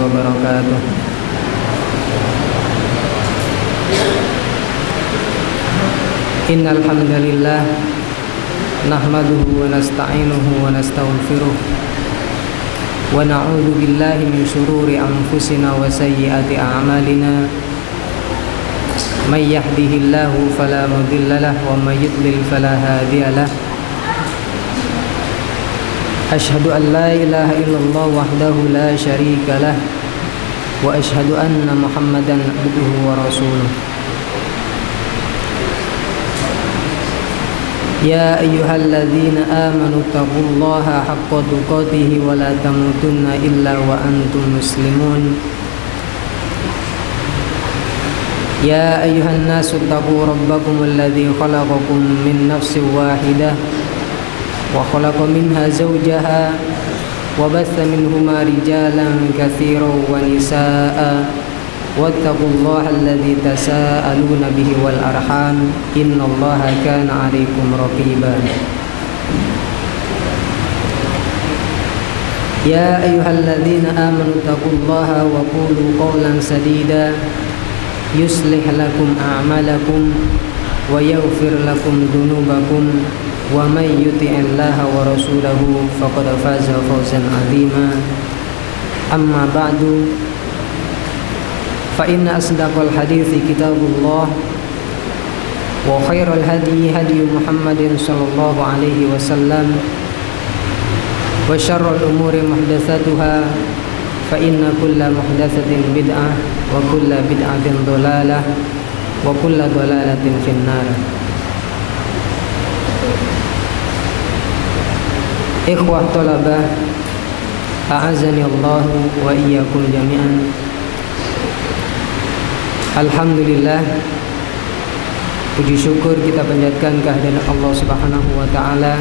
wabarakatuh. Innal hamdalillah nahmaduhu wa nasta'inuhu wa nastaghfiruh wa na'udzu billahi min shururi anfusina wa sayyiati a'malina. May yahdihillahu fala mudilla lahu wa may yudlil fala hadiya lahu. Asyhadu an la ilaha illallah wahdahu la syarika lah wa asyhadu anna Muhammadan abduhu wa rasuluh. Ya ayyuhalladzina amanu taqullaha haqqa tuqatih wa la tamutunna illa wa antum muslimun. Ya ayyuhan nasu taqu rabbakumul ladzi khalaqakum min nafsin wahidah wa khalaqa minha zawjaha wa batha minhuma rijalan katsiran wa nisaa'a wattaqullaha alladzi tasaaluna bihi wal arham innallaha kana 'alaikum raqiba. Ya ayyuhalladzina amanu taqullaha wa qulu qawlan sadida yuslih lakum a'malakum wa yaghfir lakum dhunubakum wa may yuti'illaha wa rasulahu faqad faza fawzan 'azima. Amma ba'du, fa inna asdaqal hadithi kitabullah wa khairal hadi hadi Muhammadin sallallahu alaihi wasallam wa syarrul umuri muhdatsatuha fa inna kulla muhdatsatin bid'ah wa kulla bid'atin dhalalah wa kulla dhalalatin finnar. Ikhwah thalabah, a'azani Allah wa iyyakum jami'an. Alhamdulillah, puji syukur kita panjatkan kehadirat Allah Subhanahu wa taala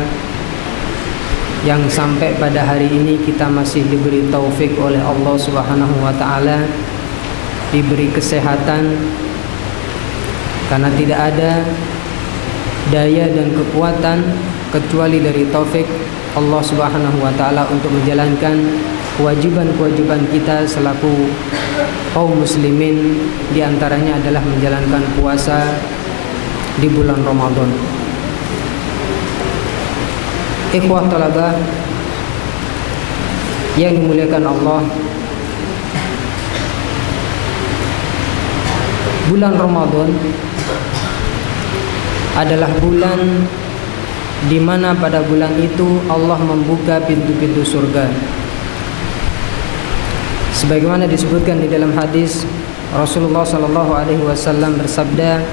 yang sampai pada hari ini kita masih diberi taufik oleh Allah Subhanahu wa taala, diberi kesehatan, karena tidak ada daya dan kekuatan kecuali dari taufik Allah Subhanahu wa taala untuk menjalankan kewajiban-kewajiban kita selaku kaum muslimin, di antaranya adalah menjalankan puasa di bulan Ramadan. Ikhwah talabah yang dimuliakan Allah, bulan Ramadan adalah bulan di mana pada bulan itu Allah membuka pintu-pintu surga. Sebagaimana disebutkan di dalam hadis, Rasulullah sallallahu alaihi wasallam bersabda,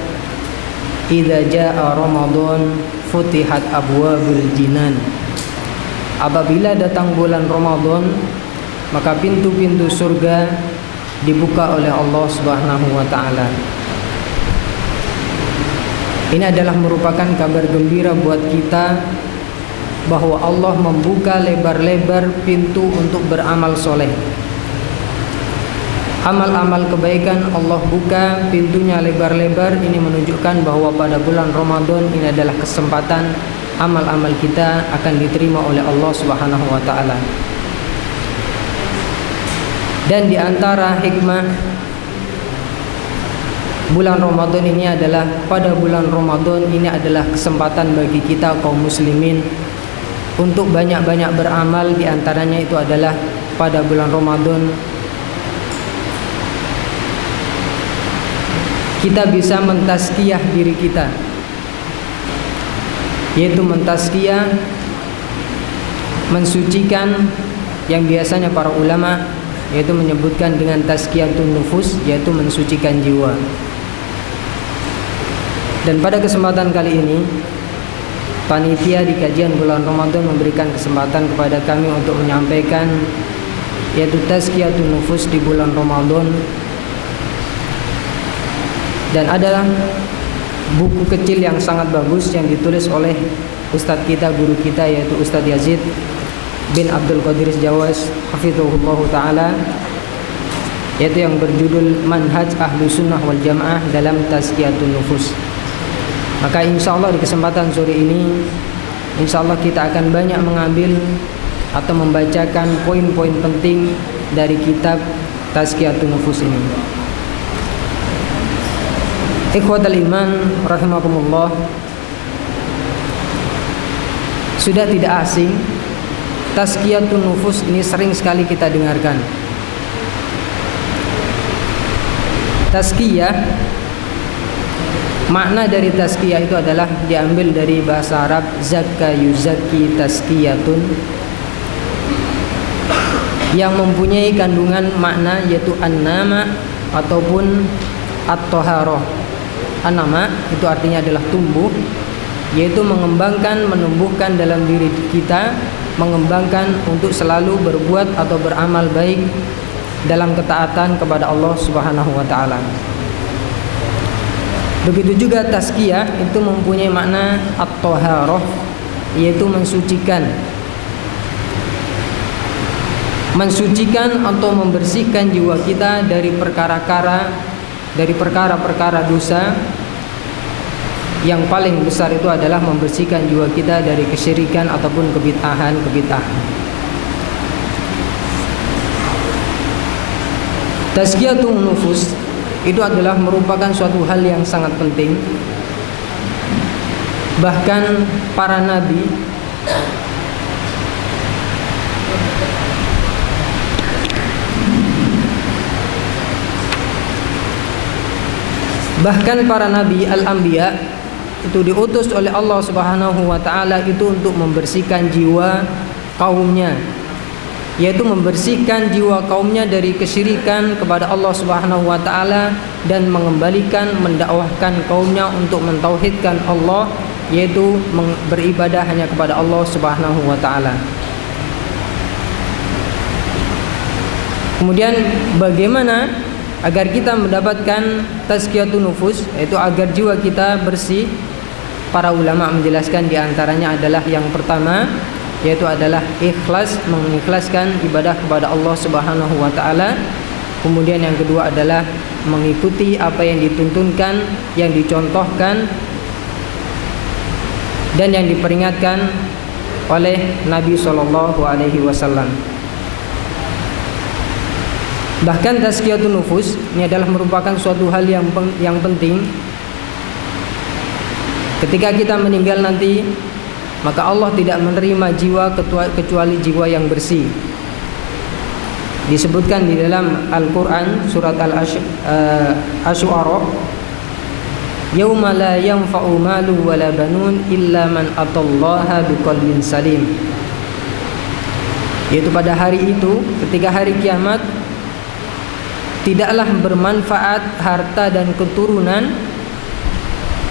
"Idza jaa Ramadan futihat abwabul jinan." Apabila datang bulan Ramadan, maka pintu-pintu surga dibuka oleh Allah Subhanahu wa taala. Ini adalah merupakan kabar gembira buat kita bahwa Allah membuka lebar-lebar pintu untuk beramal soleh. Amal-amal kebaikan Allah buka pintunya lebar-lebar. Ini menunjukkan bahwa pada bulan Ramadan ini adalah kesempatan amal-amal kita akan diterima oleh Allah Subhanahu wa taala. Dan di antara hikmah bulan Ramadan ini adalah, pada bulan Ramadan ini adalah kesempatan bagi kita kaum muslimin untuk banyak-banyak beramal. Di antaranya itu adalah pada bulan Ramadan kita bisa mentazkiyah diri kita, yaitu mentazkiyah, mensucikan, yang biasanya para ulama yaitu menyebutkan dengan tazkiyatun nufus, yaitu mensucikan jiwa. Dan pada kesempatan kali ini, panitia di kajian bulan Ramadan memberikan kesempatan kepada kami untuk menyampaikan yaitu tazkiyatun nufus di bulan Ramadan. Dan adalah buku kecil yang sangat bagus yang ditulis oleh ustadz kita, guru kita, yaitu Ustadz Yazid bin Abdul Qadir Jawas hafizahullah ta'ala, yaitu yang berjudul Manhaj Ahlus Sunnah wal Jamaah dalam Tazkiyatun Nufus. Maka insya Allah di kesempatan sore ini, insya Allah kita akan banyak mengambil atau membacakan poin-poin penting dari kitab tazkiyatun nufus ini. Ikhwatal iman rahimakumullah, sudah tidak asing tazkiyatun nufus ini sering sekali kita dengarkan. Tazkiyah, makna dari tazkiyah itu adalah diambil dari bahasa Arab zakka yuzakki tazkiyatun, yang mempunyai kandungan makna yaitu an-nama ataupun at-taharah. An-nama itu artinya adalah tumbuh, yaitu mengembangkan, menumbuhkan dalam diri kita, mengembangkan untuk selalu berbuat atau beramal baik dalam ketaatan kepada Allah Subhanahu wa taala. Begitu juga tazkiyah itu mempunyai makna at-taharah, yaitu mensucikan. Mensucikan atau membersihkan jiwa kita dari perkara-perkara dosa. Yang paling besar itu adalah membersihkan jiwa kita dari kesyirikan ataupun kebid'ahan. Tazkiyatun nufus itu adalah merupakan suatu hal yang sangat penting. Bahkan para nabi al-anbiya itu diutus oleh Allah Subhanahu wa taala itu untuk membersihkan jiwa kaumnya, yaitu membersihkan jiwa kaumnya dari kesyirikan kepada Allah Subhanahu wa taala dan mengembalikan, mendakwahkan kaumnya untuk mentauhidkan Allah, yaitu beribadah hanya kepada Allah Subhanahu wa taala. Kemudian bagaimana agar kita mendapatkan tazkiyatun nufus, yaitu agar jiwa kita bersih? Para ulama menjelaskan diantaranya adalah yang pertama, yaitu adalah ikhlas, mengikhlaskan ibadah kepada Allah Subhanahu wa taala. Kemudian yang kedua adalah mengikuti apa yang dituntunkan, yang dicontohkan dan yang diperingatkan oleh Nabi sallallahu alaihi wasallam. Bahkan tazkiyatun nufus ini adalah merupakan suatu hal yang penting. Ketika kita meninggal nanti, maka Allah tidak menerima jiwa kecuali jiwa yang bersih. Disebutkan di dalam Al-Quran surat Al-Asy'ara, yauma la yanfa'u malu wala banun illa man atallaha biqalbin salim. Yaitu pada hari itu, ketika hari kiamat, tidaklah bermanfaat harta dan keturunan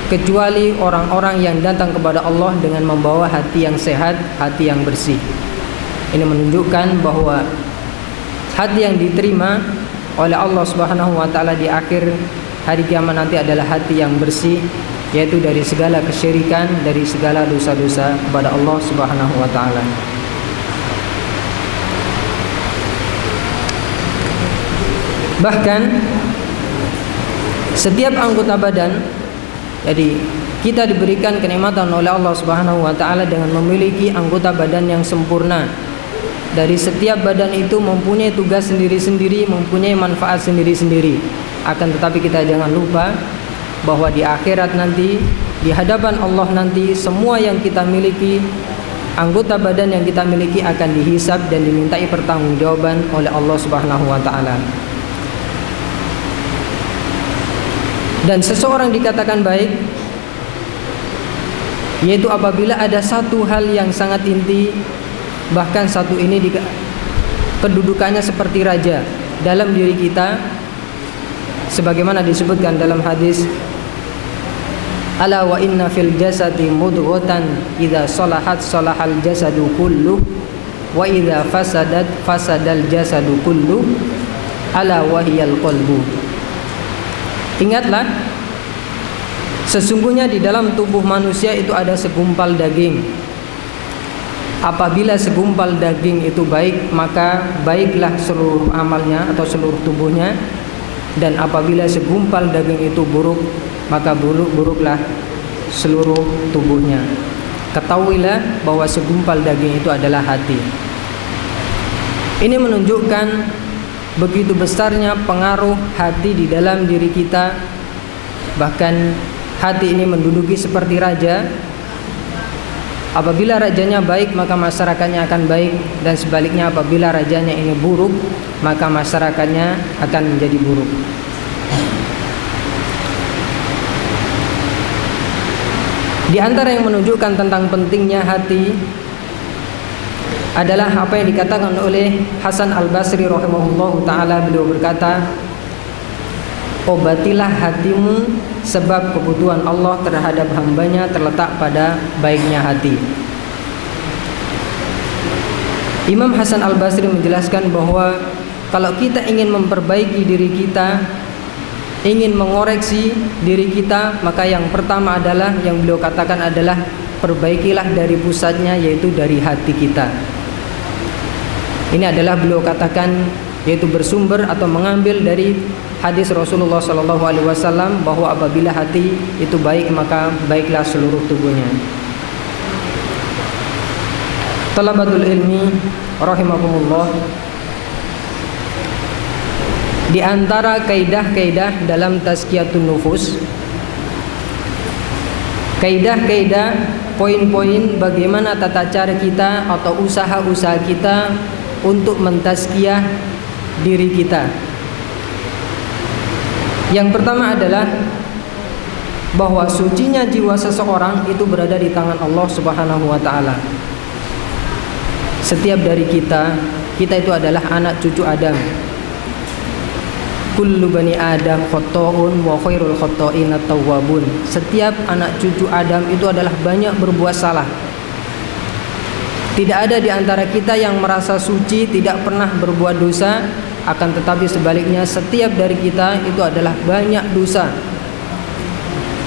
kecuali orang-orang yang datang kepada Allah dengan membawa hati yang sehat, hati yang bersih. Ini menunjukkan bahwa hati yang diterima oleh Allah Subhanahu wa taala di akhir hari kiamat nanti adalah hati yang bersih, yaitu dari segala kesyirikan, dari segala dosa-dosa kepada Allah Subhanahu wa taala. Bahkan setiap anggota badan, jadi kita diberikan kenikmatan oleh Allah Subhanahu wa taala dengan memiliki anggota badan yang sempurna. Dari setiap badan itu mempunyai tugas sendiri-sendiri, mempunyai manfaat sendiri-sendiri. Akan tetapi kita jangan lupa bahwa di akhirat nanti, di hadapan Allah nanti, semua yang kita miliki, anggota badan yang kita miliki akan dihisab dan dimintai pertanggungjawaban oleh Allah Subhanahu wa taala. Dan seseorang dikatakan baik, yaitu apabila ada satu hal yang sangat inti, bahkan satu ini kedudukannya seperti raja dalam diri kita, sebagaimana disebutkan dalam hadis, ala wa inna fil jasadi mudghatan idza salahat salahal jasadu kulluh wa idza fasadat fasadal jasadu kulluh ala wahiyal qalbu. Ingatlah, sesungguhnya di dalam tubuh manusia itu ada segumpal daging. Apabila segumpal daging itu baik, maka baiklah seluruh amalnya atau seluruh tubuhnya. Dan apabila segumpal daging itu buruk, maka buruklah seluruh tubuhnya. Ketahuilah bahwa segumpal daging itu adalah hati. Ini menunjukkan begitu besarnya pengaruh hati di dalam diri kita. Bahkan hati ini menduduki seperti raja. Apabila rajanya baik, maka masyarakatnya akan baik, dan sebaliknya apabila rajanya ini buruk, maka masyarakatnya akan menjadi buruk. Di antara yang menunjukkan tentang pentingnya hati adalah apa yang dikatakan oleh Hasan Al-Basri rahimahullahu ta'ala. Beliau berkata, obatilah hatimu, sebab kebutuhan Allah terhadap hambanya terletak pada baiknya hati. Imam Hasan Al-Basri menjelaskan bahwa kalau kita ingin memperbaiki diri kita, ingin mengoreksi diri kita, maka yang pertama adalah, yang beliau katakan adalah, perbaikilah dari pusatnya, yaitu dari hati kita. Ini adalah beliau katakan, yaitu bersumber atau mengambil dari hadis Rasulullah SAW, bahwa apabila hati itu baik, maka baiklah seluruh tubuhnya. Talabatul ilmi rahimakumullah, di antara kaidah-kaidah dalam tazkiyatun nufus, kaidah-kaidah, poin-poin bagaimana tata cara kita atau usaha-usaha kita untuk mentazkiyah diri kita. Yang pertama adalah bahwa sucinya jiwa seseorang itu berada di tangan Allah Subhanahu wa ta'ala. Setiap dari kita itu adalah anak cucu Adam. Kullu bani Adam khata'un wa khairul khata'in at-tawwabun. Setiap anak cucu Adam itu adalah banyak berbuat salah. Tidak ada di antara kita yang merasa suci, tidak pernah berbuat dosa. Akan tetapi sebaliknya, setiap dari kita itu adalah banyak dosa.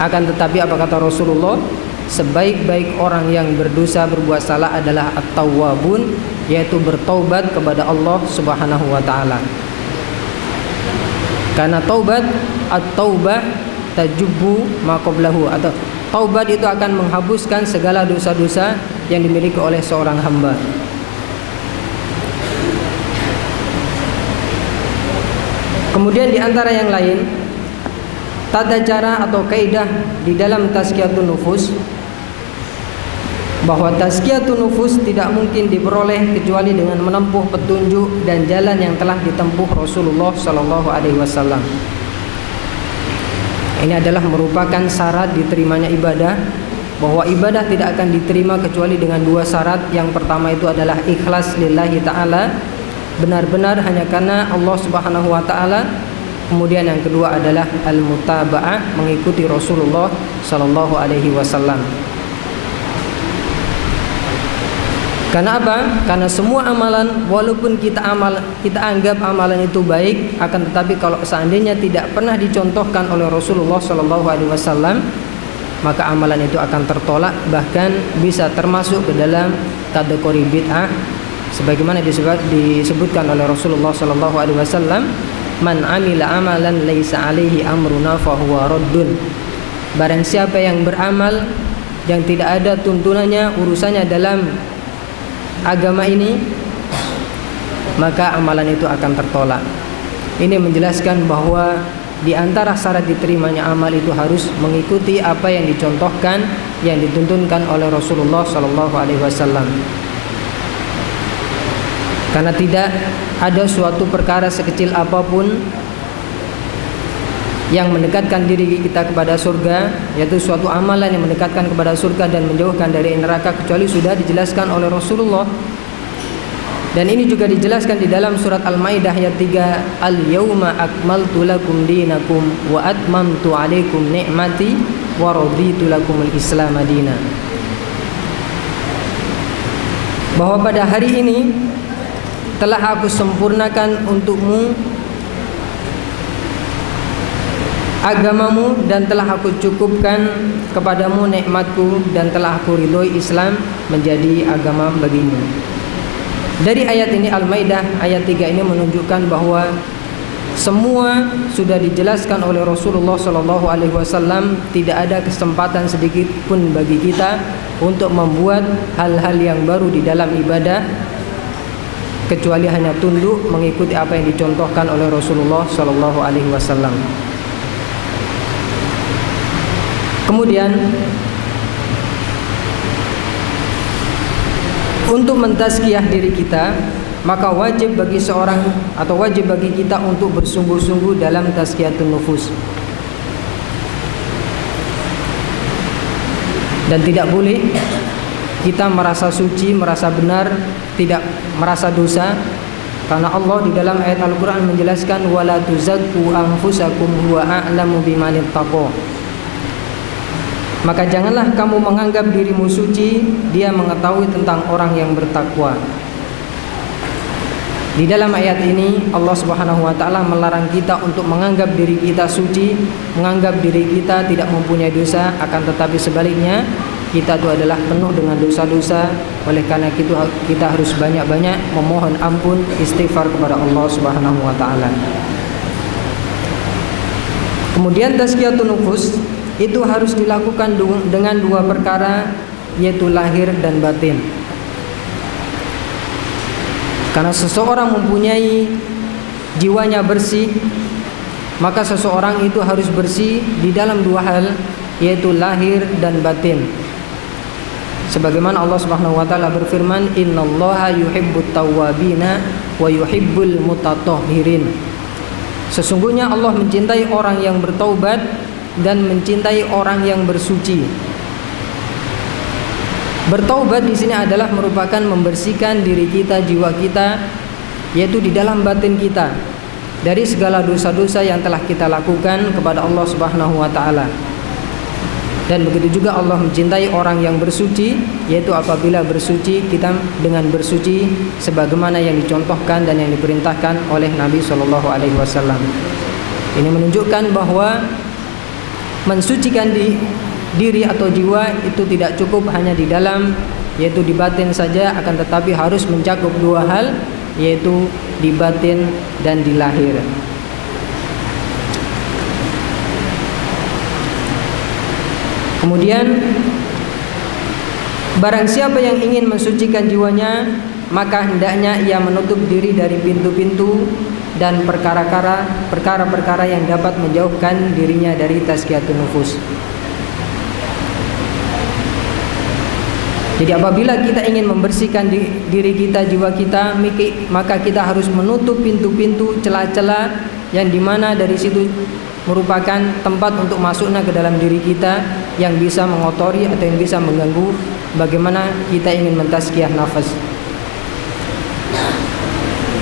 Akan tetapi apa kata Rasulullah? Sebaik-baik orang yang berdosa, berbuat salah adalah at-tawwabun, yaitu bertaubat kepada Allah Subhanahu wa ta'ala. Karena taubat, at-taubah tajubbu ma qablahu, atau taubat itu akan menghapuskan segala dosa-dosa yang dimiliki oleh seorang hamba. Kemudian di antara yang lain, tata cara atau kaidah di dalam tazkiyatun nufus, bahwa tazkiyatun nufus tidak mungkin diperoleh kecuali dengan menempuh petunjuk dan jalan yang telah ditempuh Rasulullah Sallallahu Alaihi Wasallam. Ini adalah merupakan syarat diterimanya ibadah, bahwa ibadah tidak akan diterima kecuali dengan dua syarat. Yang pertama itu adalah ikhlas lillahi ta'ala, benar-benar hanya karena Allah Subhanahu wa ta'ala. Kemudian yang kedua adalah al-mutaba'ah, mengikuti Rasulullah Sallallahu Alaihi Wasallam. Karena apa? Karena semua amalan, walaupun kita anggap amalan itu baik, akan tetapi kalau seandainya tidak pernah dicontohkan oleh Rasulullah Sallallahu Alaihi Wasallam, maka amalan itu akan tertolak, bahkan bisa termasuk ke dalam kategori bid'ah, sebagaimana disebutkan oleh Rasulullah Sallallahu Alaihi Wasallam, man amila amalan laisa alaihi amruna fahuwa raddun. Barang siapa yang beramal yang tidak ada tuntunannya, urusannya dalam agama ini, maka amalan itu akan tertolak. Ini menjelaskan bahwa di antara syarat diterimanya amal itu harus mengikuti apa yang dicontohkan, yang dituntunkan oleh Rasulullah Sallallahu Alaihi Wasallam. Karena tidak ada suatu perkara sekecil apapun yang mendekatkan diri kita kepada surga, yaitu suatu amalan yang mendekatkan kepada surga dan menjauhkan dari neraka, kecuali sudah dijelaskan oleh Rasulullah. Dan ini juga dijelaskan di dalam surat Al-Maidah ayat 3, Al-yawma akmaltu lakum dinakum wa atmamtu alaikum ni'mati wa raditu lakumul Islam madina. Bahwa pada hari ini telah aku sempurnakan untukmu agamamu, dan telah aku cukupkan kepadamu nikmatku, dan telah aku ridhoi Islam menjadi agama bagimu. Dari ayat ini, Al-Maidah ayat 3 ini menunjukkan bahwa semua sudah dijelaskan oleh Rasulullah Sallallahu Alaihi Wasallam. Tidak ada kesempatan sedikit pun bagi kita untuk membuat hal-hal yang baru di dalam ibadah, kecuali hanya tunduk mengikuti apa yang dicontohkan oleh Rasulullah Shallallahu Alaihi Wasallam. Kemudian untuk mentazkiyah diri kita, maka wajib bagi seorang atau wajib bagi kita untuk bersungguh-sungguh dalam tazkiyatun nufus. Dan tidak boleh kita merasa suci, merasa benar, tidak merasa dosa, karena Allah di dalam ayat Al-Quran menjelaskan wala tuzakku anfusakum huwa a'lamu biman ittaqa. Maka janganlah kamu menganggap dirimu suci, Dia mengetahui tentang orang yang bertakwa. Di dalam ayat ini Allah Subhanahu wa taala melarang kita untuk menganggap diri kita suci, menganggap diri kita tidak mempunyai dosa, akan tetapi sebaliknya kita itu adalah penuh dengan dosa-dosa. Oleh karena itu kita harus banyak-banyak memohon ampun, istighfar kepada Allah Subhanahu wa taala. Kemudian tazkiyatun nufus itu harus dilakukan dengan dua perkara, yaitu lahir dan batin. Karena seseorang mempunyai jiwanya bersih, maka seseorang itu harus bersih di dalam dua hal, yaitu lahir dan batin. Sebagaimana Allah Subhanahu wa taala berfirman, "Innallaha yuhibbut tawwabina wa yuhibbul mutatahhirin." Sesungguhnya Allah mencintai orang yang bertaubat dan mencintai orang yang bersuci. Bertaubat di sini adalah merupakan membersihkan diri kita, jiwa kita, yaitu di dalam batin kita, dari segala dosa-dosa yang telah kita lakukan kepada Allah Subhanahu wa taala. Dan begitu juga Allah mencintai orang yang bersuci, yaitu apabila bersuci kita dengan bersuci sebagaimana yang dicontohkan dan yang diperintahkan oleh Nabi Shallallahu Alaihi Wasallam. Ini menunjukkan bahwa mensucikan diri atau jiwa itu tidak cukup hanya di dalam, yaitu di batin saja, akan tetapi harus mencakup dua hal, yaitu di batin dan di lahir. Kemudian barang siapa yang ingin mensucikan jiwanya, maka hendaknya ia menutup diri dari pintu-pintu dan perkara-perkara yang dapat menjauhkan dirinya dari tazkiyatun nufus. Jadi apabila kita ingin membersihkan diri kita, jiwa kita, maka kita harus menutup pintu-pintu, celah-celah yang dimana dari situ merupakan tempat untuk masuknya ke dalam diri kita yang bisa mengotori atau yang bisa mengganggu bagaimana kita ingin mentazkiyah nafas.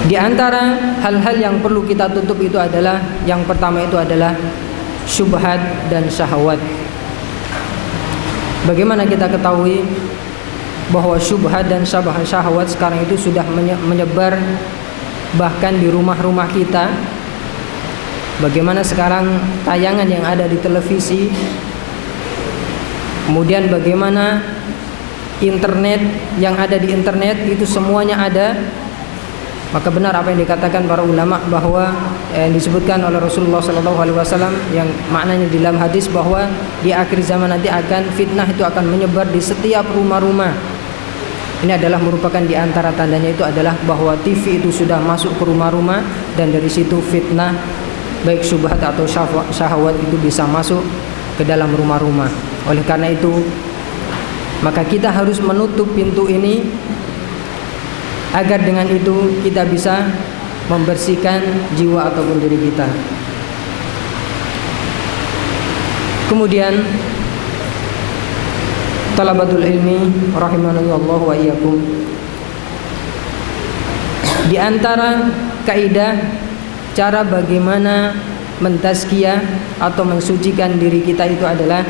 Di antara hal-hal yang perlu kita tutup itu adalah, yang pertama itu adalah syubhat dan syahwat. Bagaimana kita ketahui bahwa syubhat dan syahwat sekarang itu sudah menyebar bahkan di rumah-rumah kita? Bagaimana sekarang tayangan yang ada di televisi, kemudian bagaimana internet, yang ada di internet itu semuanya ada. Maka benar apa yang dikatakan para ulama bahwa yang disebutkan oleh Rasulullah SAW, yang maknanya di dalam hadis bahwa di akhir zaman nanti akan fitnah itu akan menyebar di setiap rumah-rumah. Ini adalah merupakan di antara tandanya itu adalah bahwa TV itu sudah masuk ke rumah-rumah, dan dari situ fitnah baik syubhat atau syahwat itu bisa masuk ke dalam rumah-rumah. Oleh karena itu maka kita harus menutup pintu ini, agar dengan itu kita bisa membersihkan jiwa ataupun diri kita. Kemudian talabatul ilmi rahimanallah wa iyyakum, di antara kaidah cara bagaimana mentazkiyah atau mensucikan diri kita itu adalah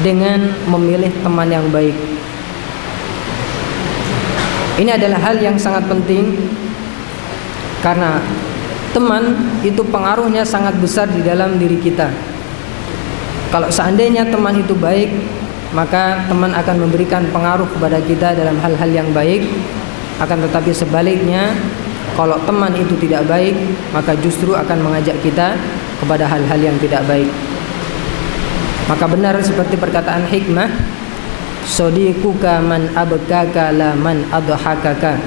dengan memilih teman yang baik. Ini adalah hal yang sangat penting, karena teman itu pengaruhnya sangat besar di dalam diri kita. Kalau seandainya teman itu baik, maka teman akan memberikan pengaruh kepada kita dalam hal-hal yang baik. Akan tetapi sebaliknya, kalau teman itu tidak baik, maka justru akan mengajak kita kepada hal-hal yang tidak baik. Maka benar seperti perkataan hikmah, sadiquka man abkaka la man adhakaka.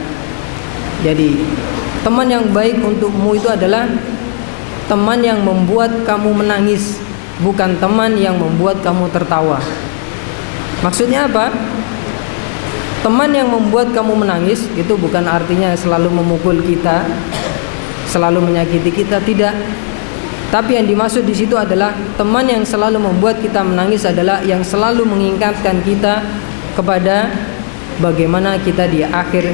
Jadi teman yang baik untukmu itu adalah teman yang membuat kamu menangis, bukan teman yang membuat kamu tertawa. Maksudnya apa? Teman yang membuat kamu menangis itu bukan artinya selalu memukul kita, selalu menyakiti kita, tidak. Tapi yang dimaksud di situ adalah teman yang selalu membuat kita menangis adalah yang selalu mengingatkan kita kepada bagaimana kita di akhir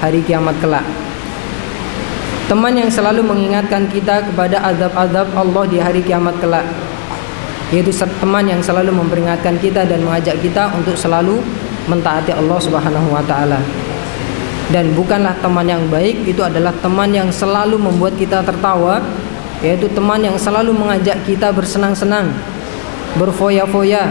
hari kiamat kelak. Teman yang selalu mengingatkan kita kepada azab-azab Allah di hari kiamat kelak. Yaitu teman yang selalu memperingatkan kita dan mengajak kita untuk selalu mentaati Allah Subhanahu wa taala. Dan bukanlah teman yang baik itu adalah teman yang selalu membuat kita tertawa, yaitu teman yang selalu mengajak kita bersenang-senang, berfoya-foya.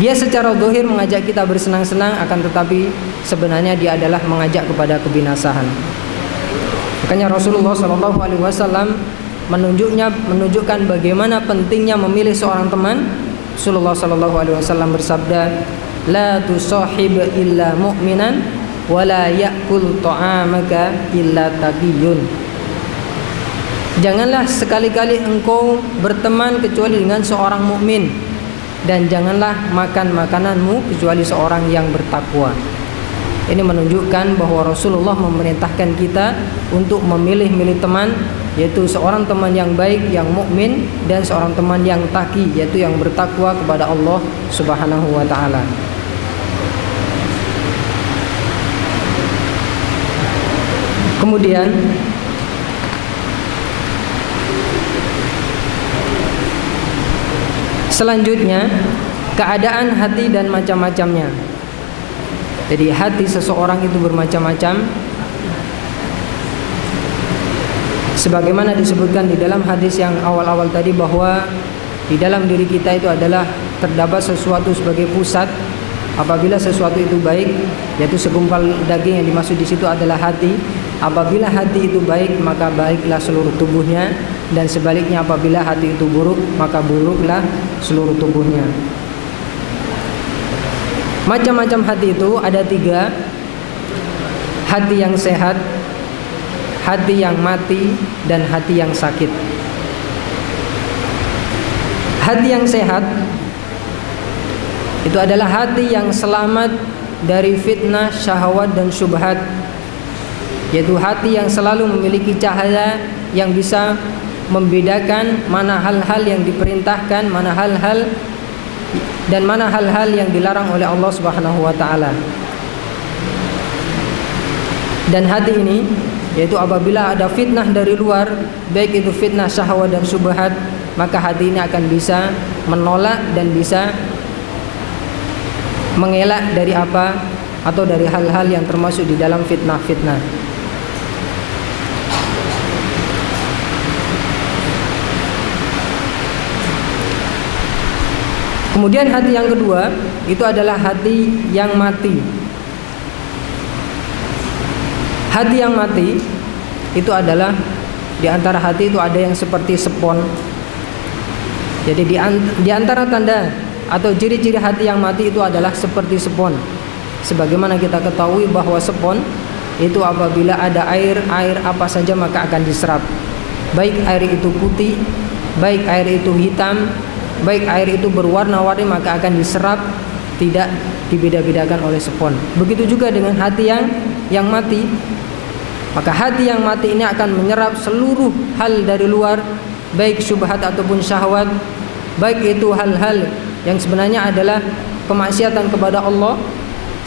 Dia secara zahir mengajak kita bersenang-senang, akan tetapi sebenarnya dia adalah mengajak kepada kebinasaan. Makanya Rasulullah SAW menunjukkan bagaimana pentingnya memilih seorang teman. Rasulullah SAW bersabda, "La tusahib illa mu'minan wala ya'kul ta'amaka illa taqiyun." Janganlah sekali-kali engkau berteman kecuali dengan seorang mukmin, dan janganlah makan makananmu kecuali seorang yang bertakwa. Ini menunjukkan bahwa Rasulullah memerintahkan kita untuk memilih-milih teman, yaitu seorang teman yang baik, yang mukmin, dan seorang teman yang taqi, yaitu yang bertakwa kepada Allah Subhanahu wa taala. Kemudian selanjutnya keadaan hati dan macam-macamnya. Jadi hati seseorang itu bermacam-macam, sebagaimana disebutkan di dalam hadis yang awal-awal tadi, bahwa di dalam diri kita itu adalah terdapat sesuatu sebagai pusat. Apabila sesuatu itu baik, yaitu segumpal daging, yang dimaksud di situ adalah hati. Apabila hati itu baik, maka baiklah seluruh tubuhnya, dan sebaliknya apabila hati itu buruk, maka buruklah seluruh tubuhnya. Macam-macam hati itu ada 3. Hati yang sehat, hati yang mati, dan hati yang sakit. Hati yang sehat itu adalah hati yang selamat dari fitnah, syahwat, dan syubhat, yaitu hati yang selalu memiliki cahaya yang bisa membedakan mana hal-hal yang diperintahkan, mana hal-hal dan mana hal-hal yang dilarang oleh Allah Subhanahu wa taala. Dan hati ini, yaitu apabila ada fitnah dari luar, baik itu fitnah syahwat dan syubhat, maka hati ini akan bisa menolak dan bisa mengelak dari apa atau dari hal-hal yang termasuk di dalam fitnah-fitnah. Kemudian hati yang kedua itu adalah hati yang mati. Hati yang mati itu adalah, di antara hati itu ada yang seperti spons. Jadi di antara tanda atau ciri-ciri hati yang mati itu adalah seperti spons. Sebagaimana kita ketahui bahwa spons itu apabila ada air apa saja maka akan diserap. Baik air itu putih, baik air itu hitam, baik air itu berwarna-warni, maka akan diserap, tidak dibeda-bedakan oleh spons. Begitu juga dengan hati yang mati. Maka hati yang mati ini akan menyerap seluruh hal dari luar, baik syubhat ataupun syahwat, baik itu hal-hal yang sebenarnya adalah kemaksiatan kepada Allah,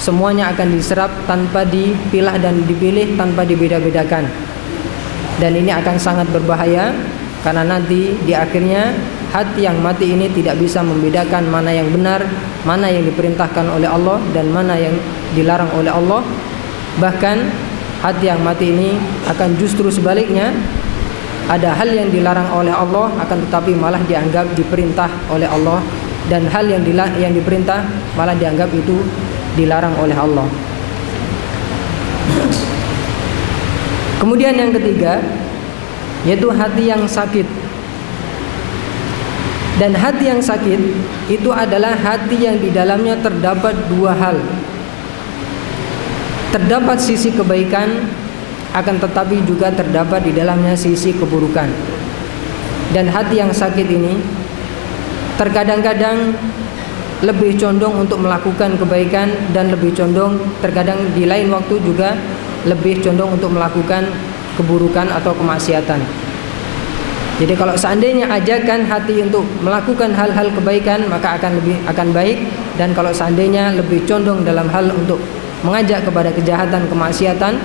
semuanya akan diserap tanpa dipilah dan dipilih, tanpa dibeda-bedakan. Dan ini akan sangat berbahaya, karena nanti di akhirnya hati yang mati ini tidak bisa membedakan mana yang benar, mana yang diperintahkan oleh Allah, dan mana yang dilarang oleh Allah. Bahkan hati yang mati ini akan justru sebaliknya, ada hal yang dilarang oleh Allah akan tetapi malah dianggap diperintah oleh Allah, dan hal yang diperintah malah dianggap itu dilarang oleh Allah. Kemudian yang ketiga, yaitu hati yang sakit. Dan hati yang sakit itu adalah hati yang di dalamnya terdapat 2 hal. terdapat sisi kebaikan, akan tetapi juga terdapat di dalamnya sisi keburukan. Dan hati yang sakit ini terkadang-kadang lebih condong untuk melakukan kebaikan, dan lebih condong terkadang di lain waktu juga lebih condong untuk melakukan keburukan atau kemaksiatan. Jadi kalau seandainya ajakan hati untuk melakukan hal-hal kebaikan, maka akan baik. Dan kalau seandainya lebih condong dalam hal untuk mengajak kepada kejahatan, kemaksiatan,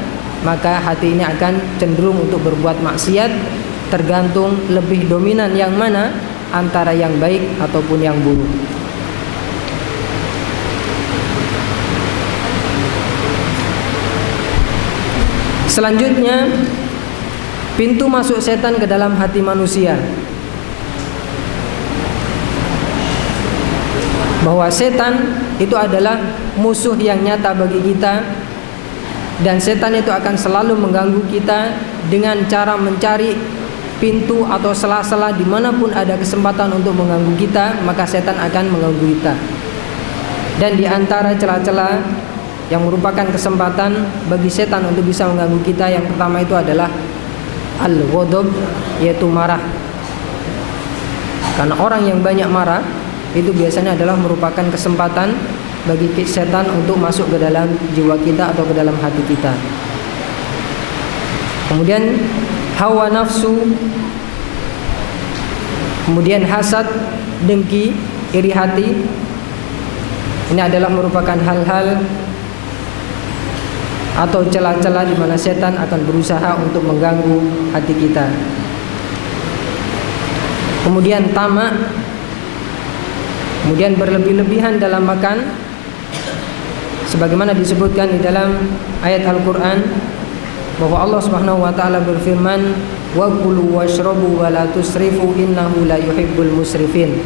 maka hati ini akan cenderung untuk berbuat maksiat. Tergantung lebih dominan yang mana, antara yang baik ataupun yang buruk. Selanjutnya, pintu masuk setan ke dalam hati manusia. Bahwa setan itu adalah musuh yang nyata bagi kita, dan setan itu akan selalu mengganggu kita dengan cara mencari pintu atau sela-sela dimanapun ada kesempatan untuk mengganggu kita, maka setan akan mengganggu kita. Dan di antara celah-celah yang merupakan kesempatan bagi setan untuk bisa mengganggu kita, yang pertama itu adalah al-ghadab, yaitu marah. Karena orang yang banyak marah itu biasanya adalah merupakan kesempatan bagi setan untuk masuk ke dalam jiwa kita atau ke dalam hati kita. Kemudian hawa nafsu, kemudian hasad, dengki, iri hati. Ini adalah merupakan hal-hal atau celah-celah di mana setan akan berusaha untuk mengganggu hati kita. Kemudian tamak, kemudian berlebih-lebihan dalam makan, sebagaimana disebutkan di dalam ayat Al-Quran bahwa Allah Subhanahu wa taala berfirman, wa kulu washrabu wa la tusrifu innahu la yuhibbul musrifin.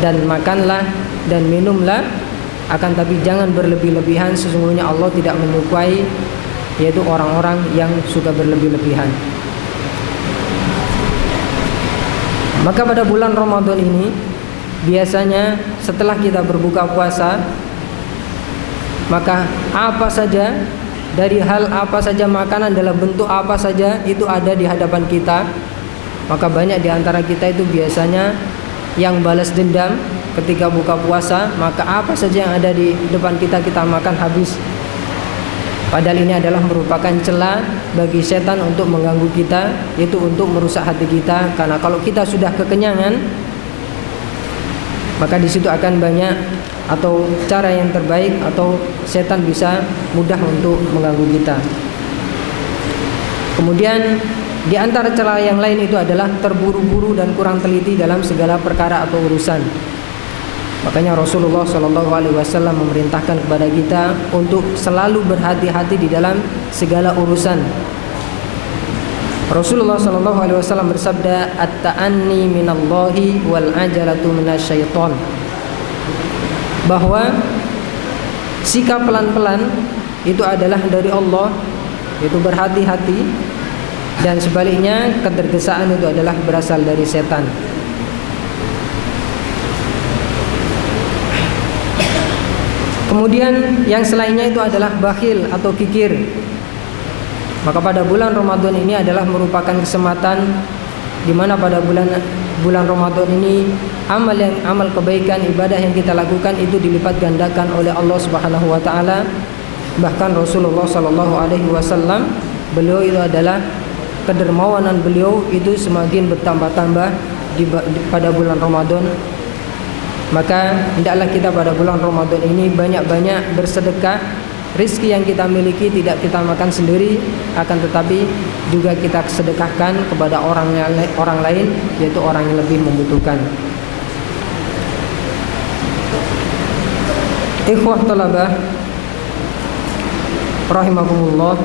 Dan makanlah dan minumlah, akan tapi jangan berlebih-lebihan, sesungguhnya Allah tidak menyukai yaitu orang-orang yang suka berlebih-lebihan. Maka pada bulan Ramadan ini biasanya setelah kita berbuka puasa, maka apa saja, dari hal apa saja, makanan dalam bentuk apa saja itu ada di hadapan kita, maka banyak di antara kita itu biasanya yang balas dendam ketika buka puasa, maka apa saja yang ada di depan kita makan habis. Padahal ini adalah merupakan celah bagi setan untuk mengganggu kita, yaitu untuk merusak hati kita. Karena kalau kita sudah kekenyangan, maka di situ akan banyak atau cara yang terbaik atau setan bisa mudah untuk mengganggu kita. Kemudian di antara celah yang lain itu adalah terburu-buru dan kurang teliti dalam segala perkara atau urusan. Makanya Rasulullah SAW memerintahkan kepada kita untuk selalu berhati-hati di dalam segala urusan. Rasulullah SAW bersabda, at-ta'anni minallahi wal ajalatu minasyaiton. Bahwa sikap pelan-pelan itu adalah dari Allah, yaitu berhati-hati, dan sebaliknya ketergesaan itu adalah berasal dari setan. Kemudian yang selainnya itu adalah bakhil atau kikir. Maka pada bulan Ramadan ini adalah merupakan kesempatan di mana pada bulan Ramadan ini amal kebaikan, ibadah yang kita lakukan itu dilipat gandakan oleh Allah Subhanahu wa taala. Bahkan Rasulullah sallallahu alaihi wasallam, beliau itu adalah kedermawanan beliau itu semakin bertambah-tambah pada bulan Ramadan. Maka hendaklah kita pada bulan Ramadan ini banyak-banyak bersedekah. Rizki yang kita miliki tidak kita makan sendiri, akan tetapi juga kita sedekahkan kepada orang lain, yaitu orang yang lebih membutuhkan. Ikhwah thalabah rahimakumullah.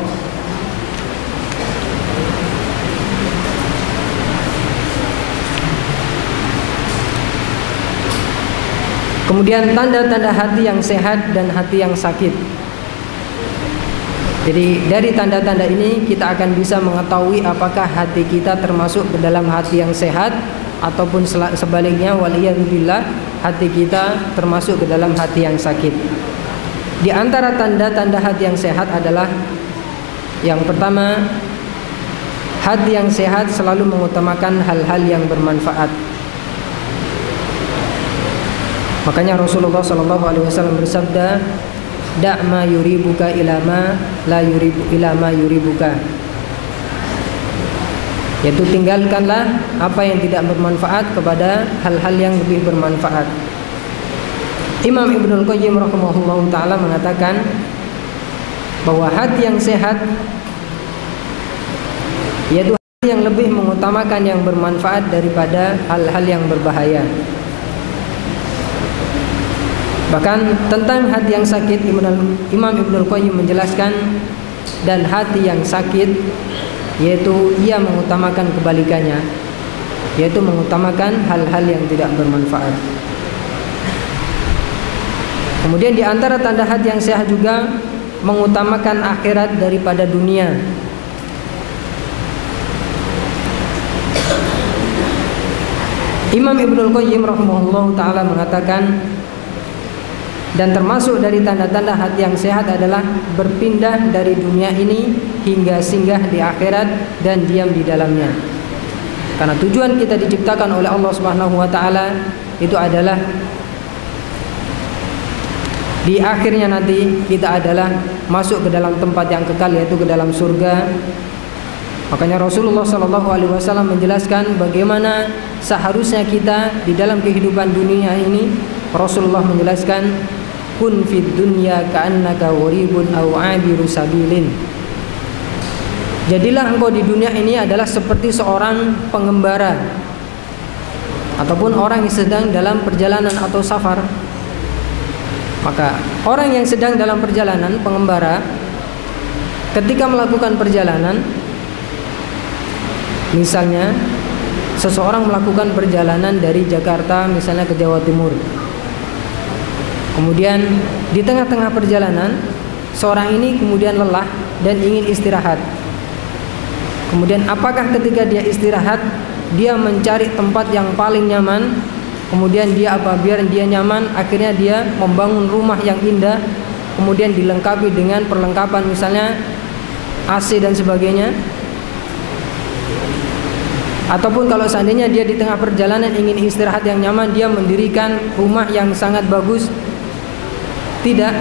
Kemudian tanda-tanda hati yang sehat dan hati yang sakit. Jadi dari tanda-tanda ini kita akan bisa mengetahui apakah hati kita termasuk ke dalam hati yang sehat, ataupun sebaliknya, waliyadzubillah, hati kita termasuk ke dalam hati yang sakit. Di antara tanda-tanda hati yang sehat adalah yang pertama, hati yang sehat selalu mengutamakan hal-hal yang bermanfaat. Makanya Rasulullah SAW bersabda, "Da' ma yuribuka ila ma la yuribu ila ma yuribuka." Yaitu tinggalkanlah apa yang tidak bermanfaat kepada hal-hal yang lebih bermanfaat. Imam Ibnul Qayyim rahimahullah ta'ala mengatakan bahwa hati yang sehat yaitu hati yang lebih mengutamakan yang bermanfaat daripada hal-hal yang berbahaya. Bahkan tentang hati yang sakit, Imam Ibnul Qayyim menjelaskan, dan hati yang sakit yaitu ia mengutamakan kebalikannya, yaitu mengutamakan hal-hal yang tidak bermanfaat. Kemudian di antara tanda hati yang sehat juga mengutamakan akhirat daripada dunia. Imam Ibnul Qayyim rahimahullah ta'ala mengatakan, dan termasuk dari tanda-tanda hati yang sehat adalah berpindah dari dunia ini hingga singgah di akhirat dan diam di dalamnya. Karena tujuan kita diciptakan oleh Allah Subhanahu wa taala itu adalah di akhirnya nanti kita adalah masuk ke dalam tempat yang kekal, yaitu ke dalam surga. Makanya Rasulullah SAW menjelaskan bagaimana seharusnya kita di dalam kehidupan dunia ini. Rasulullah menjelaskan, kun fid dunya ka'annaka gharibun aw 'abiru sabilin. Jadilah engkau di dunia ini adalah seperti seorang pengembara ataupun orang yang sedang dalam perjalanan atau safar. Maka orang yang sedang dalam perjalanan, pengembara, ketika melakukan perjalanan, misalnya seseorang melakukan perjalanan dari Jakarta misalnya ke Jawa Timur. Kemudian di tengah-tengah perjalanan, seorang ini kemudian lelah dan ingin istirahat. Kemudian apakah ketika dia istirahat, dia mencari tempat yang paling nyaman? Kemudian dia biar dia nyaman, akhirnya dia membangun rumah yang indah, kemudian dilengkapi dengan perlengkapan misalnya AC dan sebagainya. Ataupun kalau seandainya dia di tengah perjalanan ingin istirahat yang nyaman, dia mendirikan rumah yang sangat bagus. Tidak.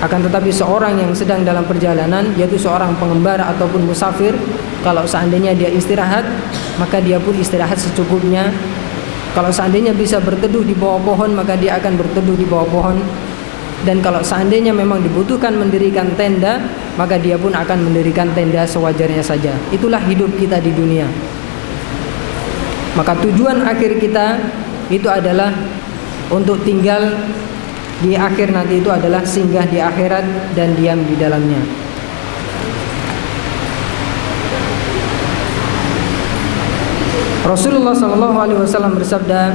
Akan tetapi seorang yang sedang dalam perjalanan, yaitu seorang pengembara ataupun musafir, kalau seandainya dia istirahat, maka dia pun istirahat secukupnya. Kalau seandainya bisa berteduh di bawah pohon, maka dia akan berteduh di bawah pohon. Dan kalau seandainya memang dibutuhkan mendirikan tenda, maka dia pun akan mendirikan tenda sewajarnya saja. Itulah hidup kita di dunia. Maka tujuan akhir kita itu adalah untuk tinggal di akhir nanti, itu adalah singgah di akhirat dan diam di dalamnya. Rasulullah SAW bersabda,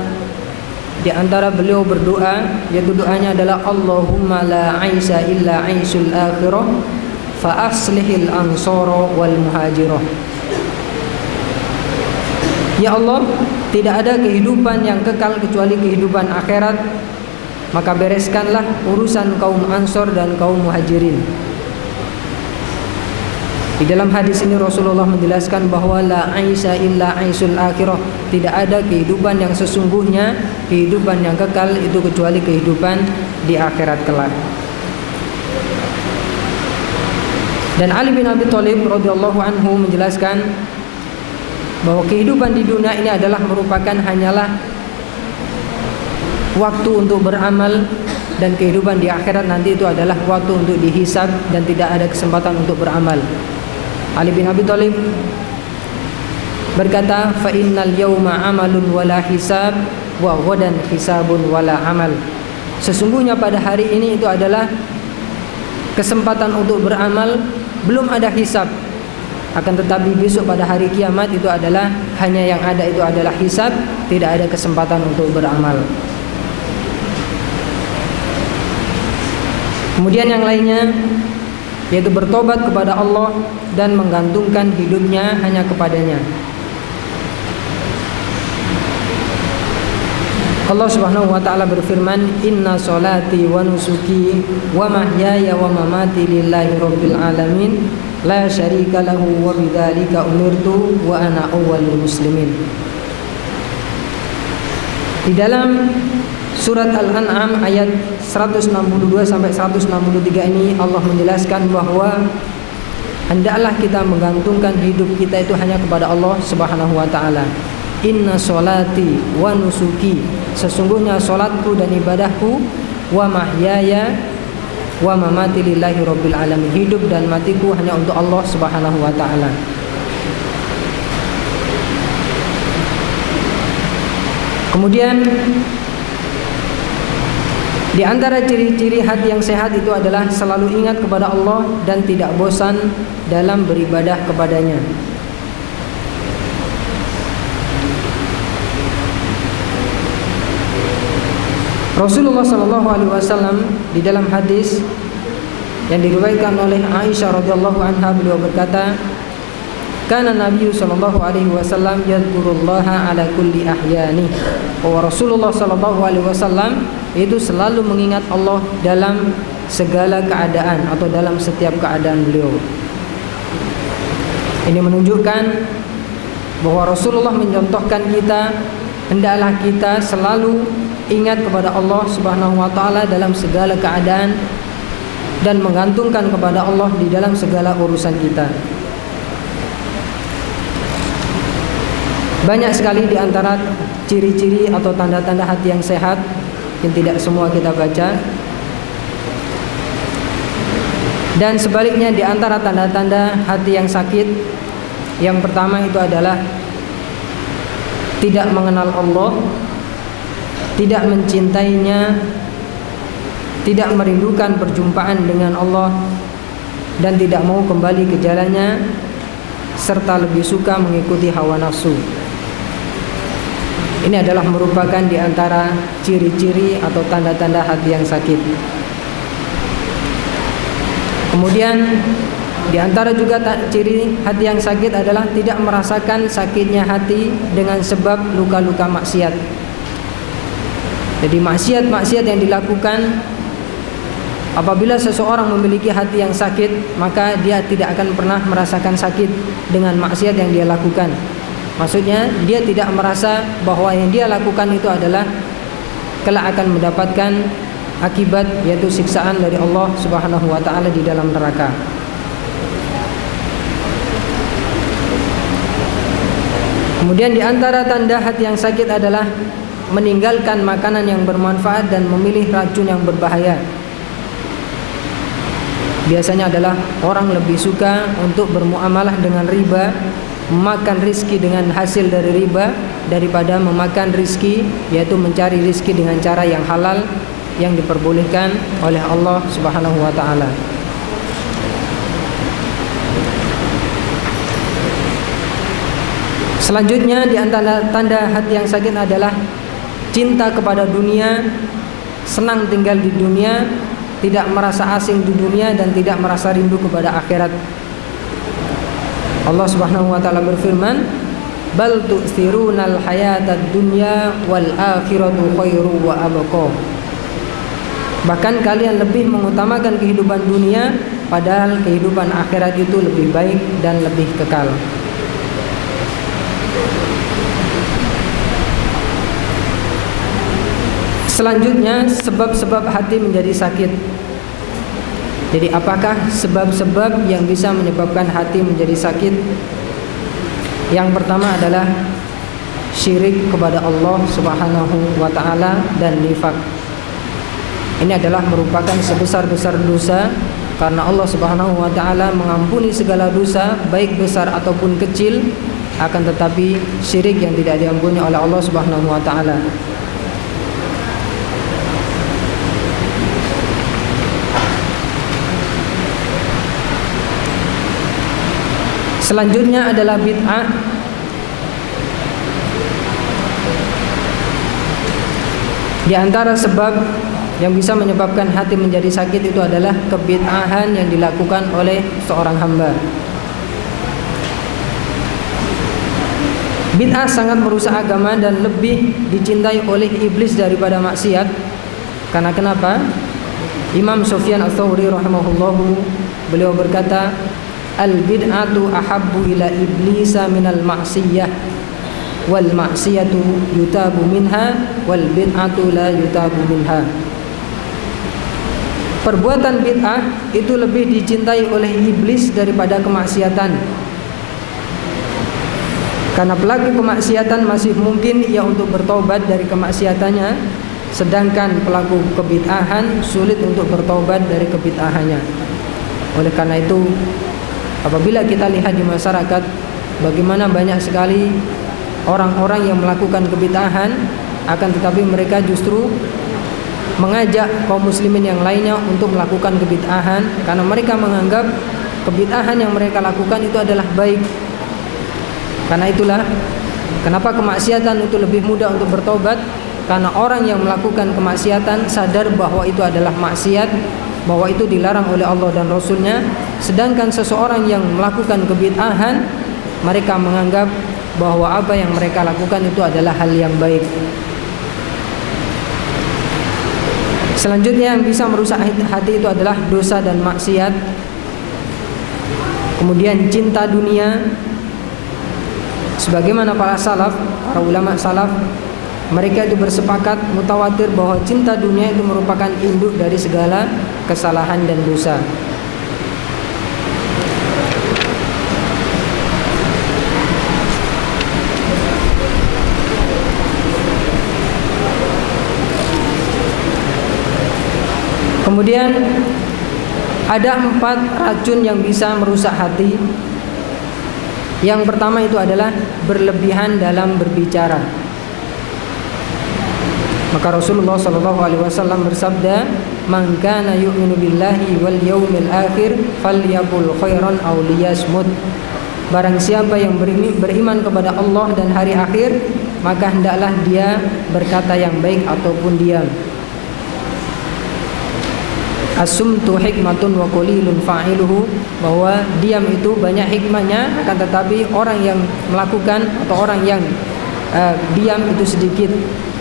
di antara beliau berdoa, yaitu doanya adalah Allahumma la aisha illa aisul akhirah fa aslihil ansara wal muhajirah. Ya Allah, tidak ada kehidupan yang kekal kecuali kehidupan akhirat, maka bereskanlah urusan kaum Ansor dan kaum Muhajirin. Di dalam hadis ini Rasulullah menjelaskan bahwa la aisha illa aisul akhirah, tidak ada kehidupan yang sesungguhnya, kehidupan yang kekal itu kecuali kehidupan di akhirat kelak. Dan Ali bin Abi Thalib radhiyallahu anhu menjelaskan bahwa kehidupan di dunia ini adalah merupakan hanyalah waktu untuk beramal, dan kehidupan di akhirat nanti itu adalah waktu untuk dihisab dan tidak ada kesempatan untuk beramal. Ali bin Abi Thalib berkata, fa innal yawma amalun wala hisab wa ghadan hisabun wala amal. Sesungguhnya pada hari ini itu adalah kesempatan untuk beramal, belum ada hisab. Akan tetapi besok pada hari kiamat itu adalah hanya yang ada itu adalah hisab, tidak ada kesempatan untuk beramal. Kemudian yang lainnya yaitu bertobat kepada Allah dan menggantungkan hidupnya hanya kepadanya. Allah Subhanahu wa taala berfirman, "Inna sholati wa nusuki wa mahyaya wa mamati lillahi rabbil alamin, la syarika lahu wa bidzalika umirtu wa ana awwalul muslimin." Di dalam surat Al-An'am ayat 162 sampai 163 ini Allah menjelaskan bahwa hendaklah kita menggantungkan hidup kita itu hanya kepada Allah Subhanahu wa taala. Inna sholati wa nusuki, sesungguhnya solatku dan ibadahku, wa mahyaya wa mamati lillahi rabbil alamin, hidup dan matiku hanya untuk Allah Subhanahu wa taala. Kemudian di antara ciri-ciri hati yang sehat itu adalah selalu ingat kepada Allah dan tidak bosan dalam beribadah kepadanya. Rasulullah SAW di dalam hadis yang diriwayatkan oleh Aisyah radhiyallahu anha, beliau berkata, "Kana Nabi sallallahu alaihi wasallam yadhkurullaha ala kulli ahyani." Bahwa Rasulullah sallallahu alaihi wasallam itu selalu mengingat Allah dalam segala keadaan atau dalam setiap keadaan beliau. Ini menunjukkan bahwa Rasulullah mencontohkan kita hendaklah kita selalu ingat kepada Allah Subhanahu wa taala dalam segala keadaan dan menggantungkan kepada Allah di dalam segala urusan kita. Banyak sekali di antara ciri-ciri atau tanda-tanda hati yang sehat yang tidak semua kita baca. Dan sebaliknya di antara tanda-tanda hati yang sakit, yang pertama itu adalah tidak mengenal Allah, tidak mencintainya, tidak merindukan perjumpaan dengan Allah, dan tidak mau kembali ke jalannya, serta lebih suka mengikuti hawa nafsu. Ini adalah merupakan di antara ciri-ciri atau tanda-tanda hati yang sakit. Kemudian di antara juga ciri hati yang sakit adalah tidak merasakan sakitnya hati dengan sebab luka-luka maksiat. Jadi maksiat-maksiat yang dilakukan, apabila seseorang memiliki hati yang sakit, maka dia tidak akan pernah merasakan sakit dengan maksiat yang dia lakukan. Maksudnya dia tidak merasa bahwa yang dia lakukan itu adalah kelak akan mendapatkan akibat, yaitu siksaan dari Allah Subhanahu wa taala di dalam neraka. Kemudian di antara tanda hati yang sakit adalah meninggalkan makanan yang bermanfaat dan memilih racun yang berbahaya. Biasanya adalah orang lebih suka untuk bermuamalah dengan riba, memakan rizki dengan hasil dari riba, daripada memakan rizki, yaitu mencari rizki dengan cara yang halal yang diperbolehkan oleh Allah Subhanahu wa taala. Selanjutnya di antara tanda hati yang sakit adalah cinta kepada dunia, senang tinggal di dunia, tidak merasa asing di dunia, dan tidak merasa rindu kepada akhirat. Allah Subhanahu wa taala berfirman, "Bal tu'thirunal hayatad dunya wal akhiratu khairu wa abqa." Bahkan kalian lebih mengutamakan kehidupan dunia, padahal kehidupan akhirat itu lebih baik dan lebih kekal. Selanjutnya, sebab-sebab hati menjadi sakit. Jadi apakah sebab-sebab yang bisa menyebabkan hati menjadi sakit? Yang pertama adalah syirik kepada Allah Subhanahu wa taala dan nifak. Ini adalah merupakan sebesar-besar dosa, karena Allah Subhanahu wa taala mengampuni segala dosa baik besar ataupun kecil, akan tetapi syirik yang tidak diampuni oleh Allah Subhanahu wa taala. Selanjutnya adalah bid'ah. Di antara sebab yang bisa menyebabkan hati menjadi sakit itu adalah kebid'ahan yang dilakukan oleh seorang hamba. Bid'ah sangat merusak agama dan lebih dicintai oleh iblis daripada maksiat. Karena kenapa? Imam Sufyan Ats-Tsauri rahimahullahu, beliau berkata, al-bid'atu ahabbu ila iblisa minal ma'siyah, wal ma'siyatu yutabu minha, wal bid'atu la yutabu minha. Perbuatan bid'ah itu lebih dicintai oleh iblis daripada kemaksiatan. Karena pelaku kemaksiatan masih mungkin ia untuk bertobat dari kemaksiatannya, sedangkan pelaku kebid'ahan sulit untuk bertobat dari kebid'ahannya. Oleh karena itu, apabila kita lihat di masyarakat bagaimana banyak sekali orang-orang yang melakukan kebid'ahan, akan tetapi mereka justru mengajak kaum muslimin yang lainnya untuk melakukan kebid'ahan, karena mereka menganggap kebid'ahan yang mereka lakukan itu adalah baik. Karena itulah kenapa kemaksiatan itu lebih mudah untuk bertobat, karena orang yang melakukan kemaksiatan sadar bahwa itu adalah maksiat, bahwa itu dilarang oleh Allah dan Rasulnya. Sedangkan seseorang yang melakukan kebid'ahan, mereka menganggap bahwa apa yang mereka lakukan itu adalah hal yang baik. Selanjutnya yang bisa merusak hati itu adalah dosa dan maksiat. Kemudian cinta dunia. Sebagaimana para salaf, para ulama salaf, mereka itu bersepakat mutawatir bahwa cinta dunia itu merupakan induk dari segala kesalahan dan dosa. Kemudian ada 4 racun yang bisa merusak hati. Yang pertama itu adalah berlebihan dalam berbicara. Maka Rasulullah SAW bersabda, "Man kana yu'minu billahi wal yaumil akhir falyaqul khairan aw liyasmut." Barang siapa yang beriman kepada Allah dan hari akhir, maka hendaklah dia berkata yang baik ataupun diam. As-sumtu hikmatun wa qalilun fa'iluhu, bahwa diam itu banyak hikmahnya, akan tetapi orang yang melakukan atau orang yang diam itu sedikit,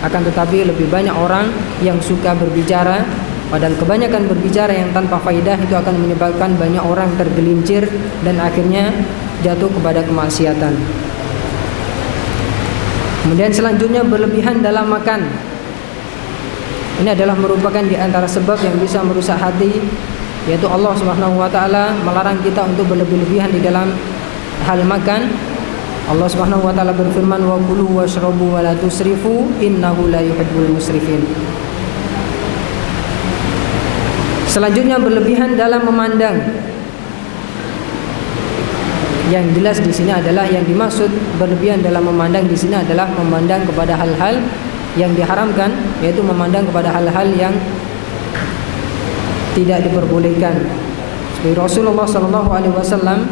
akan tetapi lebih banyak orang yang suka berbicara. Padahal kebanyakan berbicara yang tanpa faidah itu akan menyebabkan banyak orang tergelincir dan akhirnya jatuh kepada kemaksiatan. Kemudian selanjutnya berlebihan dalam makan. Ini adalah merupakan di antara sebab yang bisa merusak hati, yaitu Allah Subhanahu wa taala melarang kita untuk berlebih-lebihan di dalam hal makan. Allah Subhanahu wa taala berfirman, "Wa kulu washrabu wa la tusrifu innahu la yuhibbul musrifin." Selanjutnya berlebihan dalam memandang. Yang jelas di sini adalah yang dimaksud berlebihan dalam memandang di sini adalah memandang kepada hal-hal yang diharamkan, yaitu memandang kepada hal-hal yang tidak diperbolehkan. Seperti Rasulullah SAW,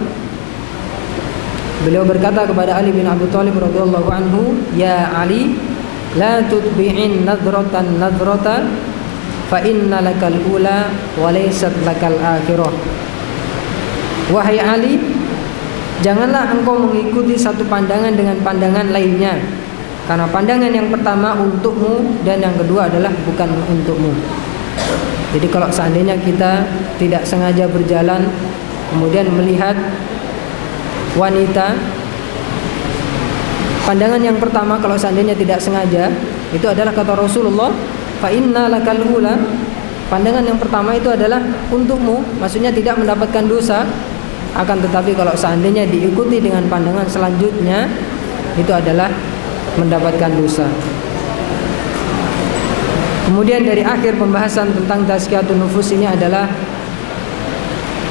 beliau berkata kepada Ali bin Abi Thalib radhiyallahu anhu, "Ya Ali, la tutbi'in nadratan nadrata, fa inna lakal ula wa laysat lakal akhirah." Wahai Ali, janganlah engkau mengikuti satu pandangan dengan pandangan lainnya, karena pandangan yang pertama untukmu dan yang kedua adalah bukan untukmu. Jadi kalau seandainya kita tidak sengaja berjalan kemudian melihat wanita, pandangan yang pertama kalau seandainya tidak sengaja itu adalah kata Rasulullah, fa inna lakal ula. Pandangan yang pertama itu adalah untukmu, maksudnya tidak mendapatkan dosa. Akan tetapi kalau seandainya diikuti dengan pandangan selanjutnya, itu adalah mendapatkan dosa. Kemudian dari akhir pembahasan tentang tazkiyatun nufus ini adalah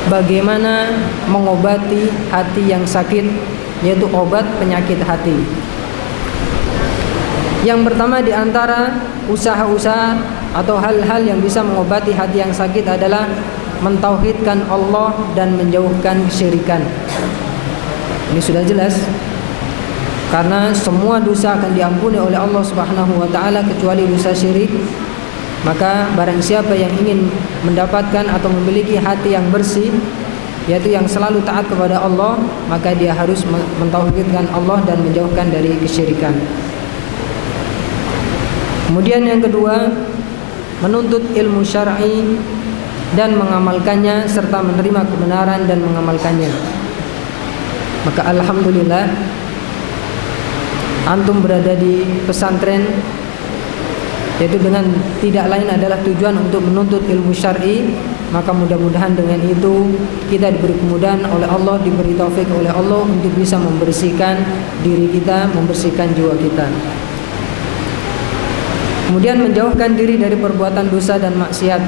bagaimana mengobati hati yang sakit, yaitu obat penyakit hati. Yang pertama di antara usaha-usaha atau hal-hal yang bisa mengobati hati yang sakit adalah mentauhidkan Allah dan menjauhkan kesyirikan. Ini sudah jelas. Karena semua dosa akan diampuni oleh Allah Subhanahu wa taala kecuali dosa syirik. Maka barang siapa yang ingin mendapatkan atau memiliki hati yang bersih, yaitu yang selalu taat kepada Allah, maka dia harus mentauhidkan Allah dan menjauhkan dari kesyirikan. Kemudian yang kedua, menuntut ilmu syar'i dan mengamalkannya serta menerima kebenaran dan mengamalkannya. Maka alhamdulillah antum berada di pesantren, yaitu dengan tidak lain adalah tujuan untuk menuntut ilmu syar'i. Maka mudah-mudahan dengan itu kita diberi kemudahan oleh Allah, diberi taufik oleh Allah untuk bisa membersihkan diri kita, membersihkan jiwa kita. Kemudian menjauhkan diri dari perbuatan dosa dan maksiat.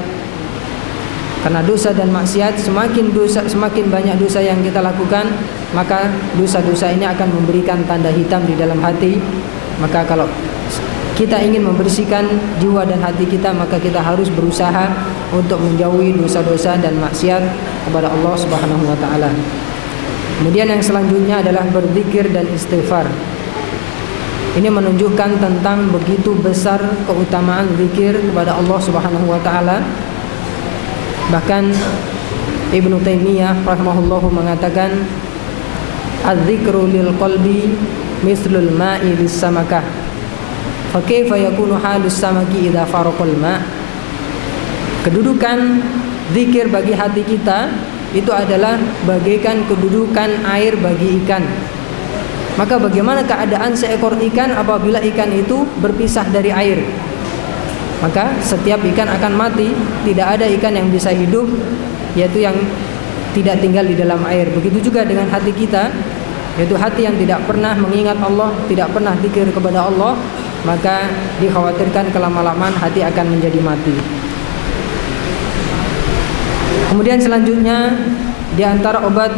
Karena dosa dan maksiat, semakin banyak dosa yang kita lakukan, maka dosa-dosa ini akan memberikan tanda hitam di dalam hati. Maka kalau kita ingin membersihkan jiwa dan hati kita, maka kita harus berusaha untuk menjauhi dosa-dosa dan maksiat kepada Allah Subhanahu wa taala. Kemudian yang selanjutnya adalah berzikir dan istighfar. Ini menunjukkan tentang begitu besar keutamaan zikir kepada Allah Subhanahu wa taala. Bahkan Ibnu Taimiyah rahimahullahu mengatakan, "Az-zikru lil qalbi mithlul ma'i lis-samakah. Fa kaifa yakunu halus samaki idza faraqal ma'?" Kedudukan zikir bagi hati kita itu adalah bagaikan kedudukan air bagi ikan. Maka bagaimana keadaan seekor ikan apabila ikan itu berpisah dari air? Maka setiap ikan akan mati. Tidak ada ikan yang bisa hidup, yaitu yang tidak tinggal di dalam air. Begitu juga dengan hati kita, yaitu hati yang tidak pernah mengingat Allah, tidak pernah zikir kepada Allah, maka dikhawatirkan kelama-lamaan hati akan menjadi mati. Kemudian selanjutnya, di antara obat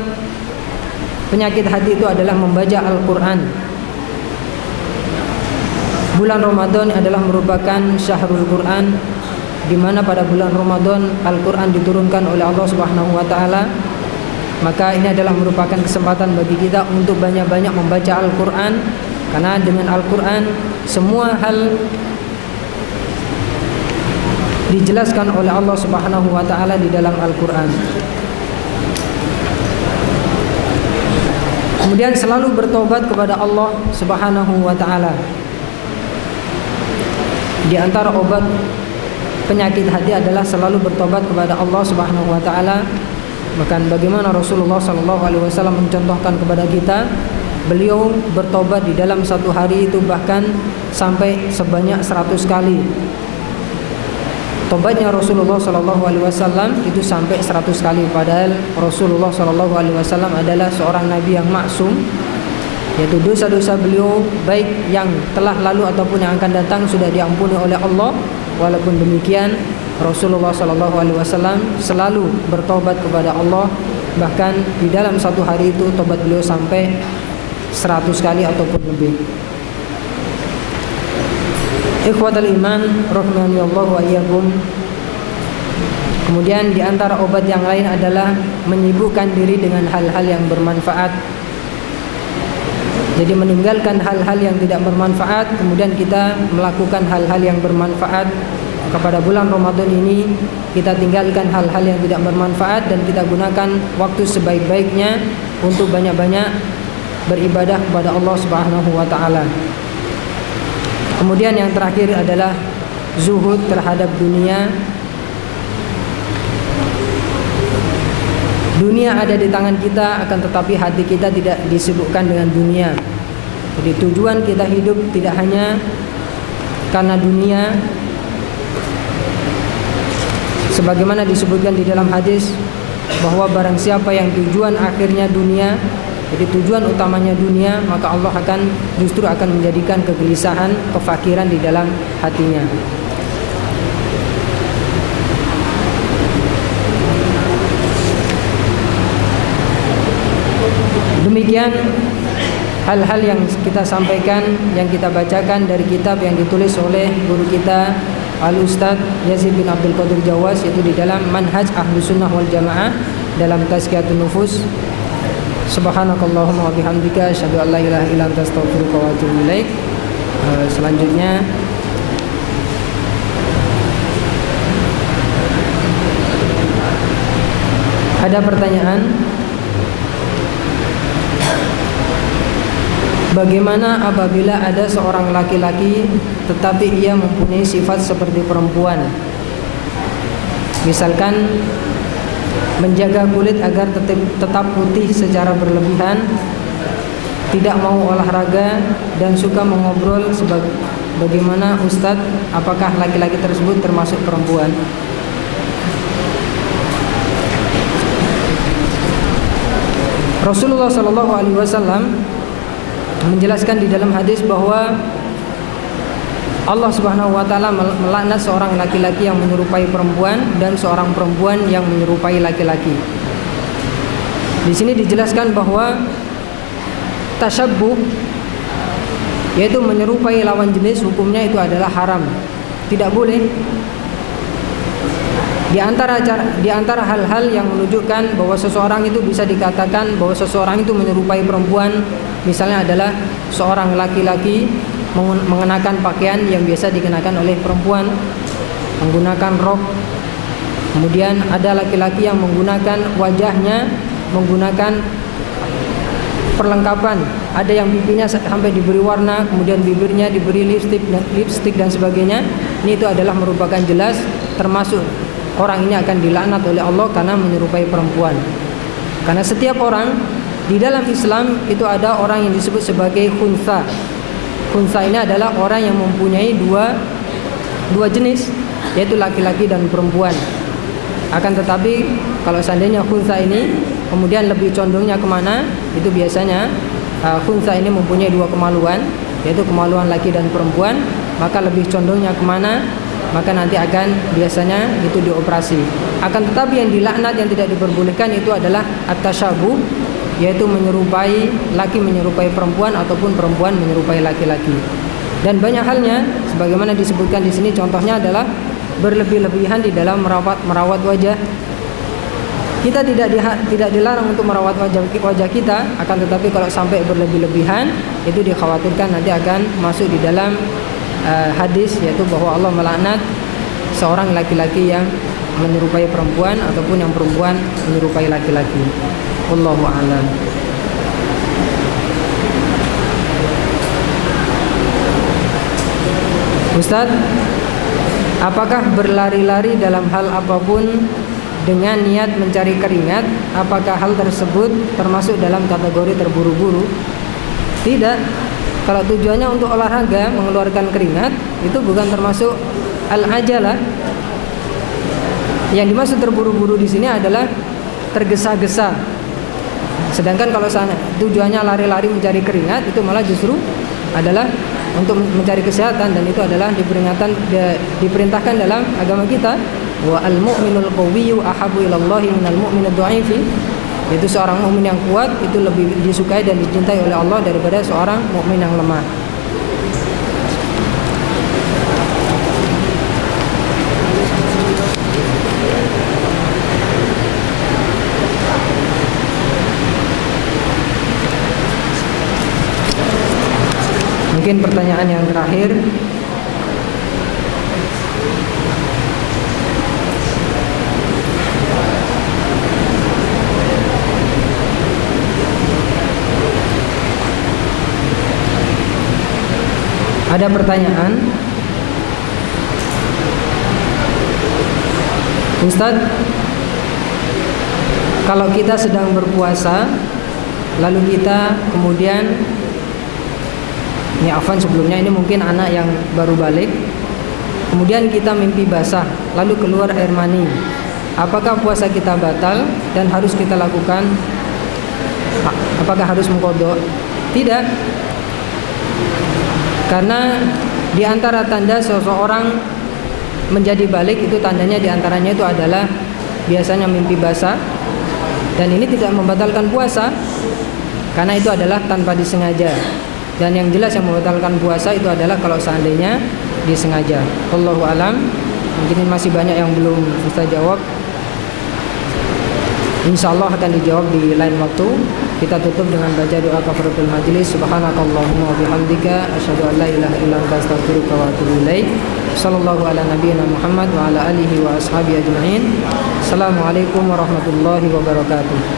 penyakit hati itu adalah membaca Al-Quran. Bulan Ramadan adalah merupakan syahrul Quran, di mana pada bulan Ramadan Al-Quran diturunkan oleh Allah Subhanahu wa taala. Maka ini adalah merupakan kesempatan bagi kita untuk banyak-banyak membaca Al-Quran, karena dengan Al-Quran semua hal dijelaskan oleh Allah Subhanahu wa taala di dalam Al-Quran. Kemudian selalu bertobat kepada Allah Subhanahu wa taala. Di antara obat penyakit hati adalah selalu bertobat kepada Allah Subhanahu wa taala. Bahkan bagaimana Rasulullah sallallahu alaihi wasallam mencontohkan kepada kita, beliau bertobat di dalam satu hari itu bahkan sampai sebanyak 100 kali. Tobatnya Rasulullah sallallahu alaihi wasallam itu sampai 100 kali, padahal Rasulullah sallallahu alaihi wasallam adalah seorang nabi yang maksum, yaitu dosa-dosa beliau baik yang telah lalu ataupun yang akan datang sudah diampuni oleh Allah. Walaupun demikian, Rasulullah sallallahu alaihi wasallam selalu bertobat kepada Allah, bahkan di dalam satu hari itu tobat beliau sampai 100 kali ataupun lebih. Ikhwatal iman rahimani Allah wa iyyakum. Kemudian di antara obat yang lain adalah menyibukkan diri dengan hal-hal yang bermanfaat. Jadi meninggalkan hal-hal yang tidak bermanfaat, kemudian kita melakukan hal-hal yang bermanfaat. Kepada bulan Ramadan ini kita tinggalkan hal-hal yang tidak bermanfaat dan kita gunakan waktu sebaik-baiknya untuk banyak-banyak beribadah kepada Allah Subhanahu wa taala. Kemudian yang terakhir adalah zuhud terhadap dunia. Dunia ada di tangan kita, akan tetapi hati kita tidak disibukkan dengan dunia. Jadi tujuan kita hidup tidak hanya karena dunia, sebagaimana disebutkan di dalam hadis bahwa barang siapa yang tujuan akhirnya dunia, jadi tujuan utamanya dunia, maka Allah justru akan menjadikan kegelisahan, kefakiran di dalam hatinya. Demikian hal-hal yang kita sampaikan, yang kita bacakan dari kitab yang ditulis oleh guru kita Al-Ustadz Yazid bin Abdul Qadir Jawas, yaitu di dalam Manhaj Ahlus Sunnah wal Jamaah dalam Tazkiyatun Nufus. Subhanakallahumma wa bihamdika asyhadu an la ilaha illa anta astaghfiruka wa atubu ilaik. Selanjutnya ada pertanyaan? Bagaimana apabila ada seorang laki-laki tetapi ia mempunyai sifat seperti perempuan? Misalkan menjaga kulit agar tetap putih secara berlebihan, tidak mau olahraga dan suka mengobrol bagaimana Ustadz, apakah laki-laki tersebut termasuk perempuan? Rasulullah Shallallahu Alaihi Wasallam menjelaskan di dalam hadis bahwa Allah Subhanahu wa taala melaknat seorang laki-laki yang menyerupai perempuan dan seorang perempuan yang menyerupai laki-laki. Di sini dijelaskan bahwa tasyabbuh, yaitu menyerupai lawan jenis, hukumnya itu adalah haram. Tidak boleh. Di antara hal-hal yang menunjukkan bahwa seseorang itu bisa dikatakan bahwa seseorang itu menyerupai perempuan, misalnya adalah seorang laki-laki mengenakan pakaian yang biasa dikenakan oleh perempuan, menggunakan rok. Kemudian ada laki-laki yang menggunakan wajahnya, menggunakan perlengkapan, ada yang pipinya sampai diberi warna, kemudian bibirnya diberi lipstik dan sebagainya. Ini itu adalah merupakan jelas termasuk orang ini akan dilaknat oleh Allah karena menyerupai perempuan. Karena setiap orang di dalam Islam itu ada orang yang disebut sebagai khunsa. Khunsa ini adalah orang yang mempunyai dua jenis, yaitu laki-laki dan perempuan. Akan tetapi kalau seandainya khunsa ini kemudian lebih condongnya kemana, itu biasanya khunsa ini mempunyai dua kemaluan, yaitu kemaluan laki dan perempuan, maka lebih condongnya kemana, maka nanti akan biasanya itu dioperasi. Akan tetapi yang dilaknat, yang tidak diperbolehkan itu adalah at-tasyabuh, yaitu menyerupai laki menyerupai perempuan ataupun perempuan menyerupai laki-laki. Dan banyak halnya sebagaimana disebutkan di sini, contohnya adalah berlebih-lebihan di dalam merawat wajah. Kita tidak dilarang untuk merawat wajah kita, akan tetapi kalau sampai berlebih-lebihan itu dikhawatirkan nanti akan masuk di dalam hadis, yaitu bahwa Allah melaknat seorang laki-laki yang menyerupai perempuan ataupun yang perempuan menyerupai laki-laki. Wallahu a'lam. Ustaz, apakah berlari-lari dalam hal apapun dengan niat mencari keringat, apakah hal tersebut termasuk dalam kategori terburu-buru? Tidak. Kalau tujuannya untuk olahraga, mengeluarkan keringat, itu bukan termasuk al-ajalah. Yang dimaksud terburu-buru di sini adalah tergesa-gesa. Sedangkan kalau tujuannya lari-lari mencari keringat, itu malah justru adalah untuk mencari kesehatan, dan itu adalah diperintahkan dalam agama kita. Wa al-mu'minul qawiyyu ahabbu ilallahi minal mu'minid dha'ifi. Itu seorang mukmin yang kuat itu lebih disukai dan dicintai oleh Allah daripada seorang mukmin yang lemah. Mungkin pertanyaan yang terakhir. Ada pertanyaan, Ustadz, kalau kita sedang berpuasa lalu kita kemudian, ini afwan sebelumnya, ini mungkin anak yang baru balik, kemudian kita mimpi basah lalu keluar air mani, apakah puasa kita batal dan harus kita lakukan, apakah harus mengqadha? Tidak. Karena di antara tanda seseorang menjadi balik itu tandanya diantaranya itu adalah biasanya mimpi basah, dan ini tidak membatalkan puasa karena itu adalah tanpa disengaja. Dan yang jelas yang membatalkan puasa itu adalah kalau seandainya disengaja. Wallahu alam. Mungkin masih banyak yang belum bisa jawab. Insyaallah akan dijawab di lain waktu. Kita tutup dengan baca doa kafaratul majlis. Subhanakallahumma wa bihamdika asyhadu an la ilaha illa anta astaghfiruka wa atubu ilaik. Sallallahu ala nabiyyina Muhammad wa ala alihi wa ashabihi ajma'in. Assalamualaikum warahmatullahi wabarakatuh.